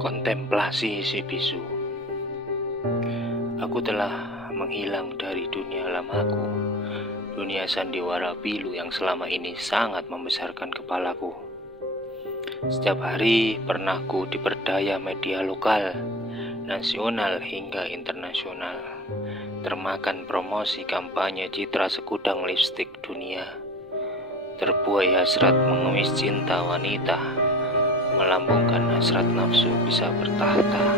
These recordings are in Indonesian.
Kontemplasi si bisu. Aku telah menghilang dari dunia lamaku, dunia sandiwara pilu yang selama ini sangat membesarkan kepalaku. Setiap hari pernah ku diperdaya media lokal, nasional hingga internasional, termakan promosi kampanye citra segudang lipstik dunia, terbuai hasrat mengemis cinta wanita, melambungkan hasrat nafsu bisa bertahta,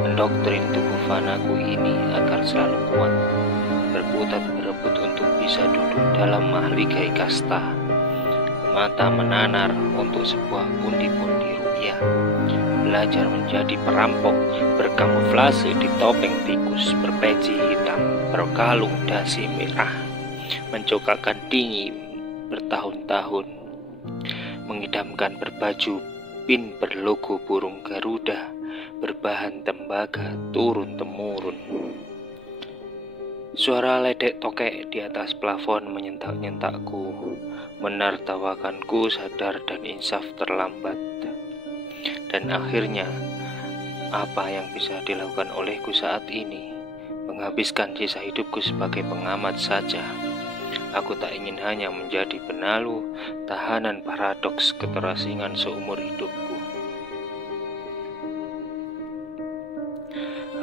mendoktrin tubuh fanaku ini agar selalu kuat, berputar berebut untuk bisa duduk dalam mahligai kasta, mata menanar untuk sebuah pundi-pundi rupiah, belajar menjadi perampok berkamuflase di topeng tikus berpeci hitam berkalung dasi merah, mencokakkan dingin bertahun-tahun, mengidamkan berbaju pin berlogo burung Garuda berbahan tembaga turun-temurun. Suara ledek tokek di atas plafon menyentak-nyentakku, menertawakanku sadar dan insaf terlambat. Dan akhirnya, apa yang bisa dilakukan olehku saat ini? Menghabiskan sisa hidupku sebagai pengamat saja. Aku tak ingin hanya menjadi penalu, tahanan paradoks keterasingan seumur hidupku.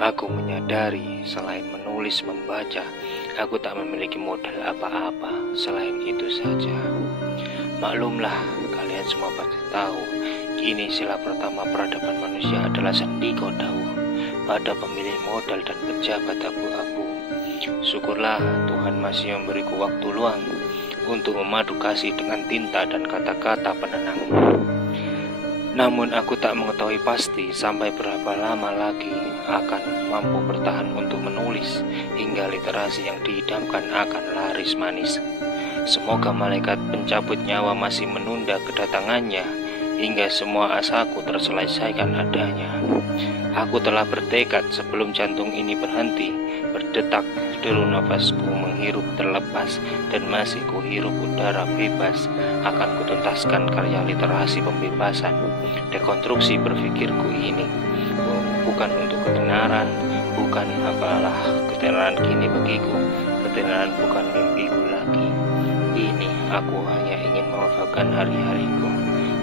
Aku menyadari selain menulis membaca, aku tak memiliki modal apa-apa selain itu saja. Maklumlah, kalian semua pasti tahu, kini sila pertama peradaban manusia adalah sendi kodauh pada pemilih modal dan pejabat abu-abu. Syukurlah Tuhan masih memberiku waktu luang untuk memadu kasih dengan tinta dan kata-kata penenang. Namun aku tak mengetahui pasti sampai berapa lama lagi akan mampu bertahan untuk menulis hingga literasi yang diidamkan akan laris manis. Semoga malaikat pencabut nyawa masih menunda kedatangannya hingga semua asaku terselesaikan adanya. Aku telah bertekad sebelum jantung ini berhenti berdetak, deru nafasku menghirup terlepas dan masih kuhirup udara bebas, akan kutuntaskan karya literasi pembebasan. Dekonstruksi berpikirku ini bukan untuk ketenaran, bukan apalah ketenaran kini bagiku, ketenaran bukan mimpiku lagi. Ini aku hanya ingin mewafatkan hari-hariku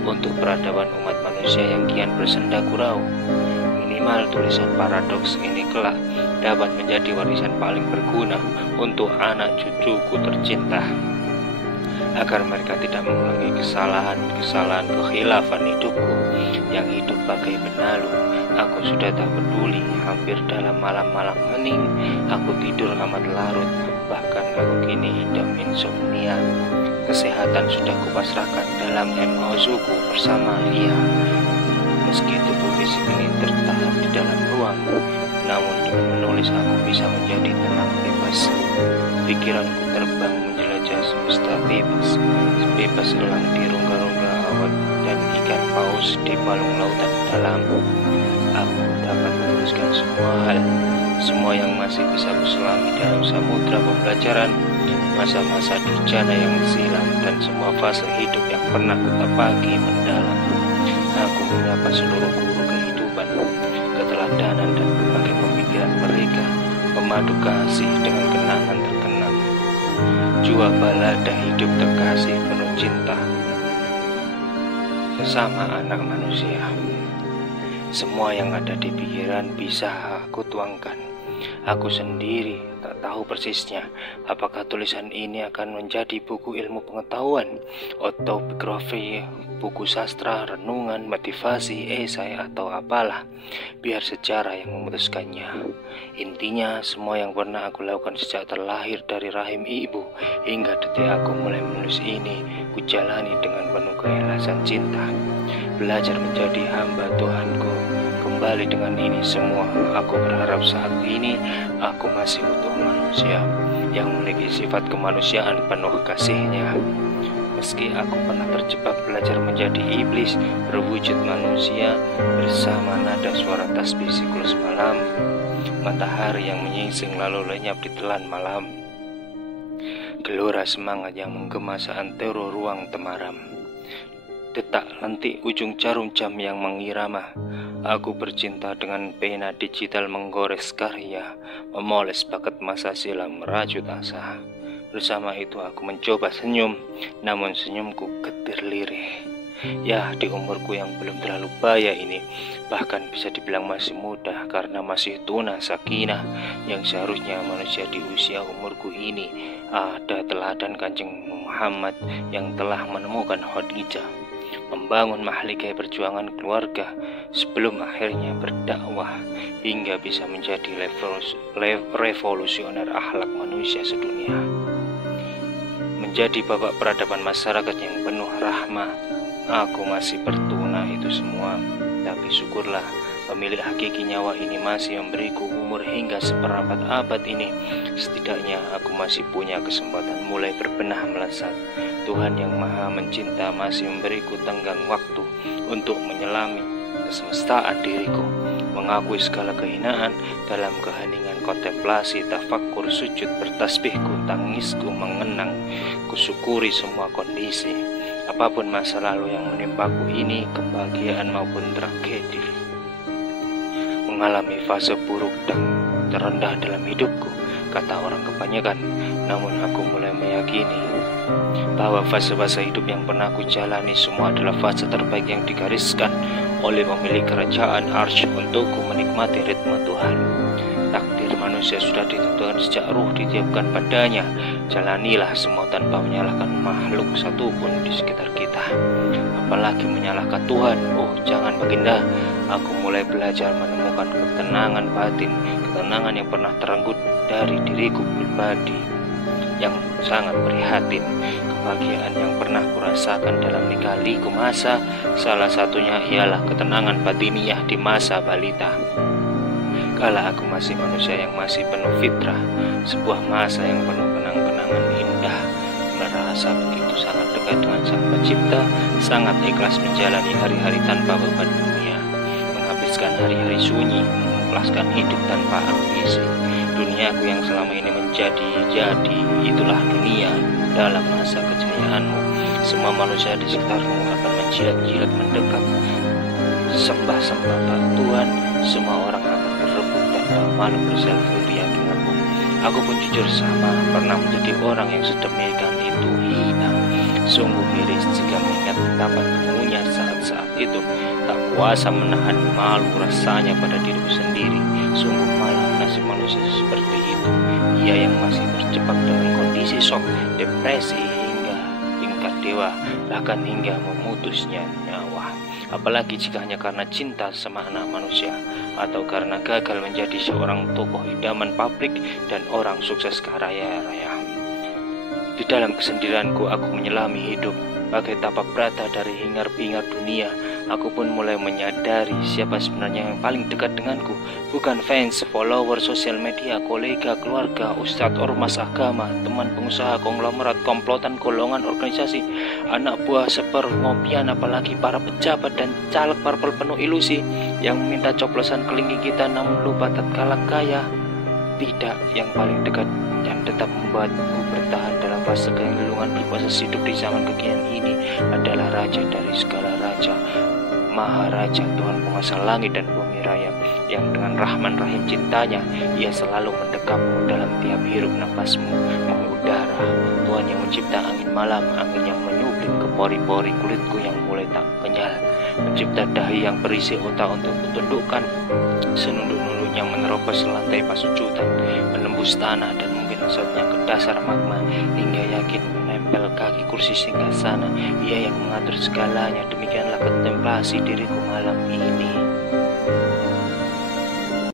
untuk peradaban umat manusia yang kian bersenda gurau. Minimal tulisan paradoks ini kelak dapat menjadi warisan paling berguna untuk anak cucuku tercinta, agar mereka tidak mengulangi kesalahan kekhilafan hidupku yang hidup bagai benalu. Aku sudah tak peduli, hampir dalam malam-malam hening aku tidur amat larut, bahkan aku kini hidam insomnia. Kesehatan sudah kupasrahkan dalam emozuku bersama ia. Meski tubuh fisik ini tertahan di dalam ruang, namun dengan menulis aku bisa menjadi tenang bebas. Pikiranku terbang menjelajah semesta bebas, bebas elang di rongga-rongga awan dan ikan paus di palung lautan dalam. Aku dapat menuliskan semua hal, semua yang masih bisa kuselami dalam samudra pembelajaran, masa-masa durjana yang silam dan semua fase hidup yang pernah kutapaki mendalam. Aku menyapa seluruh guru kehidupan, keteladanan dan berbagai pemikiran mereka, pemadu kasih dengan kenangan terkenang. Jua balada hidup terkasih penuh cinta sesama anak manusia. Semua yang ada di pikiran bisa aku tuangkan. Aku sendiri tak tahu persisnya apakah tulisan ini akan menjadi buku ilmu pengetahuan, autobiografi, buku sastra, renungan, motivasi, esai atau apalah. Biar sejarah yang memutuskannya. Intinya semua yang pernah aku lakukan sejak terlahir dari rahim ibu hingga detik aku mulai menulis ini, kujalani dengan penuh keikhlasan cinta. Belajar menjadi hamba Tuhanku. Kembali dengan ini semua, aku berharap saat ini aku masih utuh manusia yang memiliki sifat kemanusiaan penuh kasihnya. Meski aku pernah terjebak belajar menjadi iblis berwujud manusia bersama nada suara tasbih siklus malam, matahari yang menyingsing lalu lenyap di telan malam, gelora semangat yang menggema seantero ruang temaram, detak lentik ujung jarum jam yang mengirama, Aku bercinta dengan pena digital menggores karya, memoles bakat masa silam merajut asa. Bersama itu aku mencoba senyum, namun senyumku getir lirih. Ya, di umurku yang belum terlalu baya ini, bahkan bisa dibilang masih muda karena masih tuna sakinah, yang seharusnya manusia di usia umurku ini ada teladan Kanjeng Muhammad yang telah menemukan Khadijah, membangun mahligai perjuangan keluarga sebelum akhirnya berdakwah hingga bisa menjadi revolusioner akhlak manusia sedunia, menjadi babak peradaban masyarakat yang penuh rahmah. Aku masih bertuna itu semua, tapi syukurlah pemilik hakiki nyawa ini masih memberiku umur hingga seperempat abad ini. Setidaknya aku masih punya kesempatan mulai berbenah melesat. Tuhan yang maha mencinta masih memberiku tenggang waktu untuk menyelami kesemestaan diriku, mengakui segala kehinaan dalam keheningan kontemplasi, tafakkur, sujud, bertasbihku, tangisku, mengenang, kusyukuri semua kondisi. Apapun masa lalu yang menimpaku ini, kebahagiaan maupun tragedi, mengalami fase buruk dan terendah dalam hidupku, kata orang kebanyakan. Namun aku mulai meyakini bahwa fase-fase hidup yang pernah aku jalani semua adalah fase terbaik yang digariskan oleh pemilik kerajaan Arsy untukku menikmati ritme Tuhan. Takdir manusia sudah ditentukan sejak ruh ditiupkan padanya. Jalanilah semua tanpa menyalahkan makhluk satupun di sekitar kita, apalagi menyalahkan Tuhan. Oh jangan baginda, aku mulai belajar menemukan ketenangan batin, ketenangan yang pernah terenggut dari diriku pribadi yang sangat prihatin. Kebahagiaan yang pernah kurasakan dalam lika-liku masa, salah satunya ialah ketenangan batiniah di masa balita. Kala aku masih manusia yang masih penuh fitrah, sebuah masa yang penuh kenang-kenangan indah, merasa begitu sangat dekat dengan Sang Pencipta, sangat ikhlas menjalani hari-hari tanpa beban dunia, menghabiskan hari-hari sunyi, mengikhlaskan hidup tanpa ambisi. Duniaku yang selama ini menjadi, itulah dunia dalam masa kejayaanmu. Semua manusia di sekitarmu akan menjilat-jilat mendekat, sembah-sembah Tuhan. Semua orang akan berebut dan tak malu berselfie ria denganmu. Aku pun jujur sama, pernah menjadi orang yang sedemikian itu hina. Sungguh miris jika mengingat betapa dengunya saat-saat itu. Tak kuasa menahan malu rasanya pada diriku sendiri. Sungguh malang nasib manusia seperti itu. Ia yang masih terjebak dalam kondisi shock, depresi hingga tingkat dewa, bahkan hingga memutusnya nyawa. Apalagi jika hanya karena cinta sama anak manusia, atau karena gagal menjadi seorang tokoh idaman publik dan orang sukses kaya raya. Di dalam kesendirianku aku menyelami hidup bagai tapak berata dari hingar-bingar dunia. Aku pun mulai menyadari siapa sebenarnya yang paling dekat denganku. Bukan fans, follower sosial media, kolega, keluarga, ustadz, ormas agama, teman pengusaha, konglomerat, komplotan, golongan, organisasi, anak buah seperngopian, apalagi para pejabat dan caleg parpol penuh ilusi yang meminta coblosan kelingi kita namun lupa tatkala kaya. Tidak, yang paling dekat dan tetap membuatku bertahan dalam fase kehilangan berproses hidup di zaman kekinian ini adalah Raja dari segala raja, Maharaja, Tuhan penguasa langit dan bumi raya, yang dengan rahman rahim cintanya ia selalu mendekapmu dalam tiap hirup nafasmu, mengudara. Tuhan yang mencipta angin malam, angin yang menyublim ke pori-pori kulitku yang mulai tak kenyal, mencipta dahi yang berisi otak untuk kutundukkan, senunduk-nunduk yang menerobos lantai pasujudan, menembus tanah dan mungkin saatnya ke dasar magma, hingga yakin menempel kaki kursi singgah sana. Ia yang mengatur segalanya. Demikianlah kontemplasi diriku malam ini.